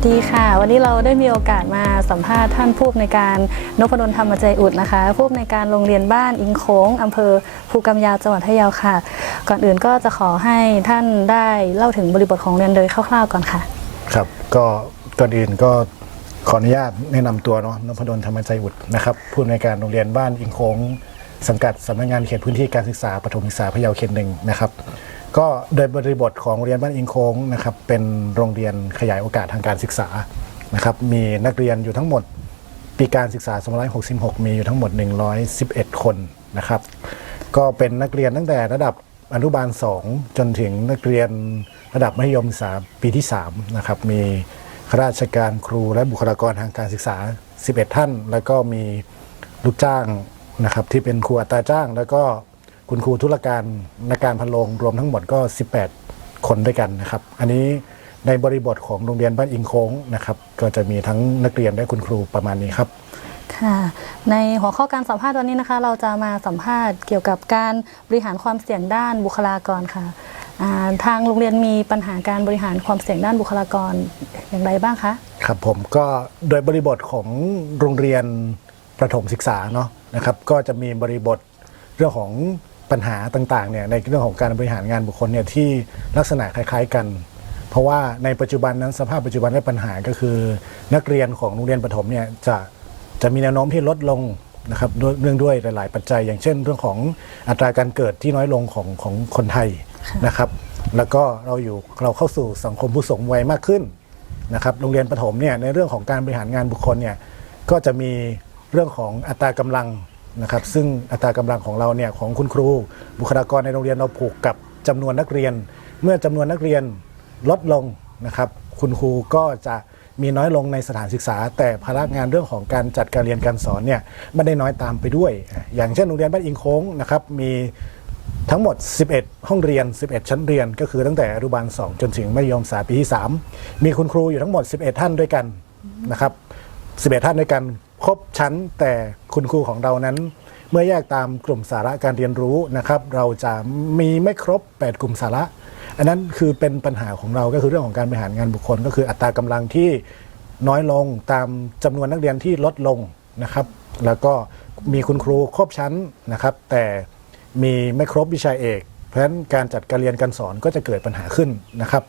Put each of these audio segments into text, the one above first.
วัสดีค่ะ วันนี้เราได้มีโอกาสมาสัมภาษณ์ท่านผู้อำนการนพดลธรรมใจอุดนะคะ ผู้อำนการโรงเรียนบ้านอิงโค้งอำเภอภูกำยาวจังหวัดพะเยาค่ะ ก่อนอื่นก็จะขอให้ท่านได้เล่าถึงบริบทของเรียนโดยคร่าวๆก่อนค่ะ ครับ ก็ก่อนอื่นก็ขออนุญาตแนะนำตัวเนาะนพดลธรรมใจอุดนะครับ ผู้อำนการโรงเรียนบ้านอิงโค้งสังกัดสำนักงานเขตพื้นที่การศึกษาปฐมศึกษาพะเยาเขตหนึ่งนะครับ ก็โดยบริบทของโรงเรียนบ้านอิงโค้งนะครับเป็นโรงเรียนขยายโอกาสทางการศึกษานะครับมีนักเรียนอยู่ทั้งหมดปีการศึกษา266 มีอยู่ทั้งหมด 111 คนนะครับก็เป็นนักเรียนตั้งแต่ระดับอนุบาล 2 จนถึงนักเรียนระดับมัธยมศึกษาปีที่3นะครับมีข้าราชการครูและบุคลากรทางการศึกษา 11 ท่าน แล้วก็มีลูกจ้างนะครับที่เป็นครูอัตราจ้างแล้วก็ คุณครูธุรการนักการพันโรงรวมทั้งหมดก็ 18 คนด้วยกันนะครับ อันนี้ในบริบทของโรงเรียนบ้านอิงโค้งนะครับ ก็จะมีทั้งนักเรียนและคุณครูประมาณนี้ครับ ค่ะ ในหัวข้อการสัมภาษณ์วันนี้นะคะ เราจะมาสัมภาษณ์เกี่ยวกับการบริหารความเสี่ยงด้านบุคลากรค่ะอ่าทางโรงเรียนมีปัญหาการบริหารความเสี่ยงด้านบุคลากรอย่างไรบ้างคะครับผมก็โดยบริบทของโรงเรียนประถมศึกษาเนาะนะครับ ก็จะมีบริบทเรื่องของ ปัญหาต่างๆเนี่ยในเรื่องของการบริหารงานบุคคลเนี่ยที่ลักษณะคล้าย ๆกัน เพราะว่าในปัจจุบันนั้นสภาพปัจจุบันและปัญหาก็คือ นักเรียนของโรงเรียนประถมเนี่ยจะจะมีแนวโน้มที่ลดลงนะครับด้วยเนื่องด้วยหลาย ๆ ปัจจัย อย่างเช่น เรื่องของอัตราการเกิดที่น้อยลงของของคนไทยนะครับ แล้วก็เราอยู่เราเข้าสู่สังคมผู้สูงวัยมากขึ้นนะครับโรงเรียนประถมเนี่ยในเรื่องของการบริหารงานบุคคลเนี่ยก็จะมีเรื่องของอัตรากำลัง นะครับซึ่งอัตรากำลังของเราเนี่ยของคุณครู บุคลากรในโรงเรียนเราผูกกับจำนวนนักเรียน เมื่อจำนวนนักเรียนลดลงนะครับคุณครูก็จะมีน้อยลงในสถานศึกษา แต่ภาระงานเรื่องของการจัดการเรียนการสอนเนี่ยไม่ได้น้อยตามไปด้วย อย่างเช่นโรงเรียนบ้านอิงโค้งนะครับมีทั้งหมด 11 ห้องเรียน 11 ชั้นเรียน ก็คือตั้งแต่อนุบาล 2 จนถึงมัธยมศึกษาปีที่ 3 มีคุณครูอยู่ทั้งหมด 11 ท่านด้วยกันนะครับ 11 ท่านด้วยกัน ครบชั้นแต่คุณครูของเรานั้น เมื่อแยกตามกลุ่มสาระการเรียนรู้นะครับ เราจะมีไม่ครบ 8 กลุ่มสาระ อันนั้นคือเป็นปัญหาของเราก็คือเรื่องของการบริหารงานบุคคล ก็คืออัตรากำลังที่น้อยลงตามจำนวนนักเรียนที่ลดลงนะครับ แล้วก็มีคุณครูครบชั้นนะครับ แต่มีไม่ครบวิชาเอก เพราะฉะนั้นการจัดการเรียนการสอนก็จะเกิดปัญหาขึ้นนะครับ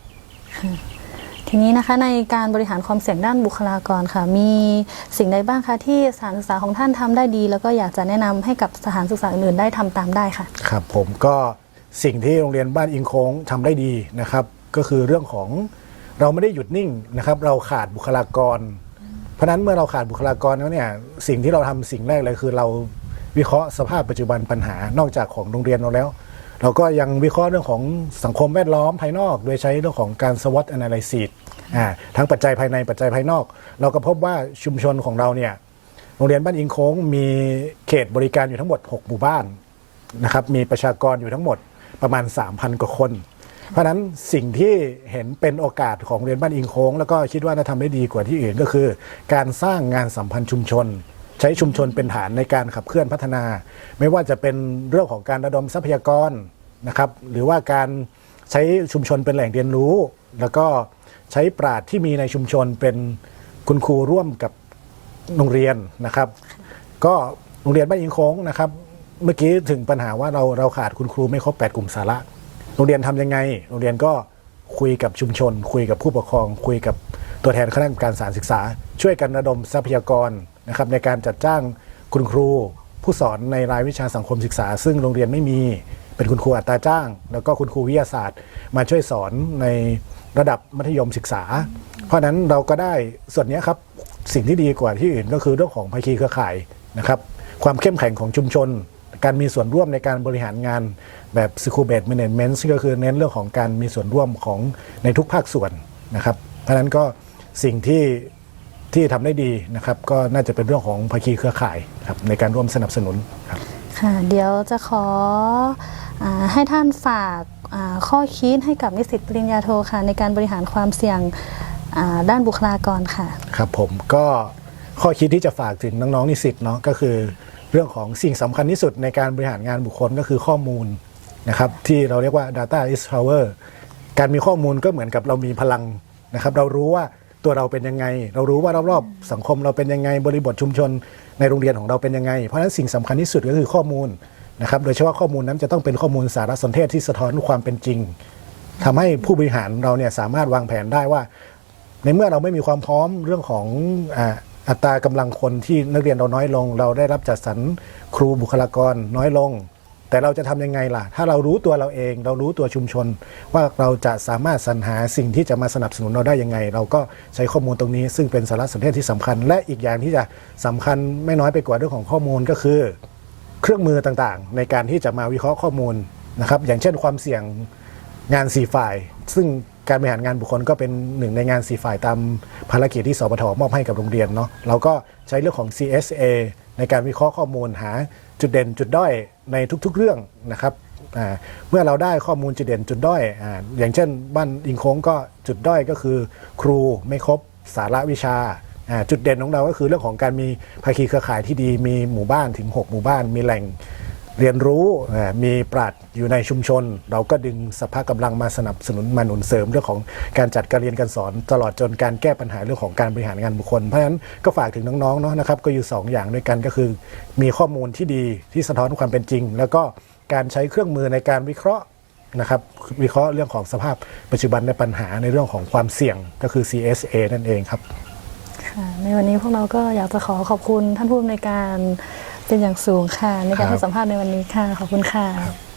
ทีนี้นะคะในการบริหารความเสี่ยงด้านบุคลากรค่ะ มีสิ่งใดบ้างคะที่สถานศึกษาของท่านทำได้ดี แล้วก็อยากจะแนะนำให้กับสถานศึกษาอื่นๆได้ทำตามได้ค่ะ ครับผมก็สิ่งที่โรงเรียนบ้านอิงโค้งทำได้ดีนะครับ ก็คือเรื่องของเราไม่ได้หยุดนิ่งนะครับ เราขาดบุคลากร เพราะนั้นเมื่อเราขาดบุคลากรแล้วเนี่ยสิ่งที่เราทำสิ่งแรกเลยคือเราวิเคราะห์สภาพปัจจุบันปัญหานอกจากของโรงเรียนเราแล้ว เราก็ยังวิเคราะห์เรื่องของสังคมแวดล้อมภายนอก โดยใช้เรื่องของการ SWOT analysis อ่าทั้งปัจจัยภายในปัจจัยภายนอก เราก็พบว่าชุมชนของเราเนี่ยโรงเรียนบ้านอิงโค้งมีเขตบริการอยู่ทั้งหมด 6 หมู่บ้านนะครับมีประชากรอยู่ทั้งหมดประมาณ 3,000 กว่าคน เพราะนั้นสิ่งที่เห็นเป็นโอกาสของโรงเรียนบ้านอิงโค้ง แล้วก็คิดว่าน่าทำได้ดีกว่าที่อื่นก็คือ การสร้างงานสัมพันธ์ชุมชน ใช้ชุมชนเป็นฐานในการขับเคลื่อนพัฒนา ไม่ว่าจะเป็นเรื่องของการระดมทรัพยากรนะครับหรือว่าการใช้ชุมชนเป็นแหล่งเรียนรู้ แล้วก็ใช้ปราดที่มีในชุมชนเป็นคุณครูร่วมกับโรงเรียนนะครับ ก็โรงเรียนบ้านอิงโค้งนะครับ เมื่อกี้ถึงปัญหาว่าเราเราขาดคุณครูไม่ครบ8กลุ่มสาระโรงเรียนทำยังไง โรงเรียนก็คุยกับชุมชน คุยกับผู้ปกครอง คุยกับตัวแทนคณะกรรมการสารศึกษา ช่วยกันระดมทรัพยากร นะครับในการจัดจ้างคุณครู ผู้สอนในรายวิชาสังคมศึกษา ซึ่งโรงเรียนไม่มีเป็นคุณครูอัตราจ้าง แล้วก็คุณครูวิทยาศาสตร์ มาช่วยสอนในระดับมัธยมศึกษา เพราะฉะนั้นเราก็ได้ส่วนนี้ครับสิ่งที่ดีกว่าที่อื่นก็คือเรื่องของภาคีเครือข่ายนะครับความเข้มแข็งของชุมชน การมีส่วนร่วมในการบริหารงานแบบ school based management ซึ่งก็คือเน้นเรื่องของการมีส่วนร่วมของในทุกภาคส่วนนะครับเพราะฉะนั้นก็สิ่งที่ ที่ทำได้ดีนะครับ ก็น่าจะเป็นเรื่องของภาคีเครือข่ายครับในการร่วมสนับสนุนครับค่ะเดี๋ยวจะขออาให้ท่านฝากอ่าข้อคิดให้กับนิสิตปริญญาโทค่ะ ในการบริหารความเสี่ยงอ่าด้านบุคลากรค่ะ ครับผมก็ข้อคิดที่จะฝากถึงน้องๆนิสิตเนาะก็คือ เรื่องของสิ่งสำคัญที่สุดในการบริหารงานบุคคลก็คือข้อมูลนะครับที่เราเรียกว่า data is power การมีข้อมูลก็เหมือนกับเรามีพลังนะครับ เรารู้ว่า ตัวเราเป็นยังไง เรารู้ว่ารอบๆสังคมเราเป็นยังไงบริบทชุมชนในโรงเรียนของเราเป็นยังไง เพราะฉะนั้นสิ่งสำคัญที่สุดก็คือข้อมูลนะครับโดยเฉพาะข้อมูลนั้นจะต้องเป็นข้อมูลสารสนเทศที่สะท้อนความเป็นจริงทำให้ผู้บริหารเราเนี่ยสามารถวางแผนได้ว่า ในเมื่อเราไม่มีความพร้อมเรื่องของอัตรากำลังคนที่นักเรียนเราน้อยลง เราได้รับจัดสรรครูบุคลากรน้อยลง แต่เราจะทำยังไงล่ะ ถ้าเรารู้ตัวเราเอง เรารู้ตัวชุมชน ว่าเราจะสามารถสรรหาสิ่งที่จะมาสนับสนุนเราได้ยังไง เราก็ใช้ข้อมูลตรงนี้ ซึ่งเป็นสารสนเทศที่สำคัญ และอีกอย่างที่จะสำคัญไม่น้อยไปกว่าเรื่องของข้อมูลก็คือ เครื่องมือต่างๆ ในการที่จะมาวิเคราะห์ข้อมูลนะครับอย่างเช่นความเสี่ยงงานสีฝ่าย ซึ่งการบริหารงานบุคคลก็เป็นหนึ่งในงานสีฝ่ายตามภารกิจที่สปทมอบให้กับโรงเรียนเนาะเราก็ใช้เรื่องของ CSA ในการวิเคราะห์ข้อมูลหา จุดเด่นจุดด้อยในทุกๆเรื่องนะครับเมื่อเราได้ข้อมูลจุดเด่นจุดด้อยออย่างเช่น บ้านอิงโค้งก็จุดด้อยก็คือ ครูไม่ครบสาระวิชาอ่าจุดเด่นของเราก็คือเรื่องของการมีภาคีเครือข่ายที่ดีมีหมู่บ้านถึง 6 หมู่บ้าน มีแหล่ง เรียนรู้มีปราดอยู่ในชุมชน เราก็ดึงสภาพกำลังมาสนับสนุนมาหนุนเสริมเรื่องของการจัดการเรียนการสอน ตลอดจนการแก้ปัญหาเรื่องของการบริหารงานบุคคล เพราะฉะนั้นก็ฝากถึงน้องๆเนาะนะครับก็อยู่ 2 อย่างด้วยกันก็คือ มีข้อมูลที่ดีที่สะท้อนความเป็นจริง แล้วก็การใช้เครื่องมือในการวิเคราะห์นะครับวิเคราะห์เรื่องของสภาพปัจจุบันในปัญหาในเรื่องของความเสี่ยงก็คือ CSA นั่นเองครับในวันนี้พวกเราก็อยากจะขอขอบคุณท่านผู้อำนวยการ เป็นอย่างสูงค่ะในการครับให้สัมภาษณ์ในวันนี้ค่ะขอบคุณค่ะ